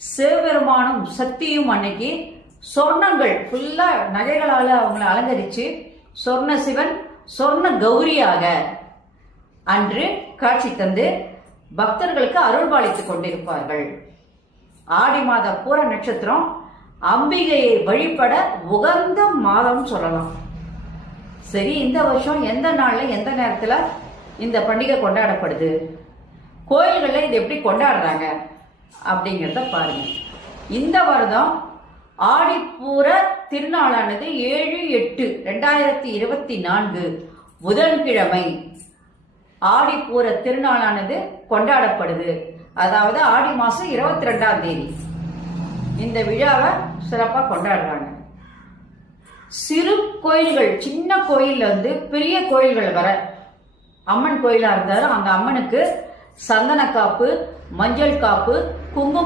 சிவபெருமானும் சக்தியும் அன்னைக்கு சொர்ணங்கள் ஃபுல்லா நகைகளால அவங்களை அலங்கரிச்சு சொர்ண சிவன் சொர்ண கௌரியாக அன்று காட்சி தந்து பக்தர்களுக்கு அருள்பாலித்துக் கொண்டிருப்பார்கள். ஆடி மாத பூர நட்சத்திரம் அம்பிகையை வழிபட உகந்த மாதம் சொல்லலாம். சரி, இந்த வருஷம் எந்த நாள்ல எந்த நேரத்துல இந்த பண்டிகை கொண்டாடப்படுது, கோயில்கள்ல இது எப்படி கொண்டாடுறாங்க அப்படிங்கிறத பாருங்க. இந்த வருடம் ஆடிப்பூர திருநாளானது 7/8/2024 புதன்கிழமை ஆடிப்பூர திருநாளானது கொண்டாடப்படுது. அதாவது ஆடி மாசம் 22ஆம் தேதி இந்த விழாவை சிறப்பா கொண்டாடுறாங்க. சிறு கோயில்கள், சின்ன கோயில்ல இருந்து பெரிய கோயில்கள் வர, அம்மன் கோயிலா இருந்தாலும் அந்த அம்மனுக்கு சந்தன காப்பு, மஞ்சள் காப்பு, குங்குமம்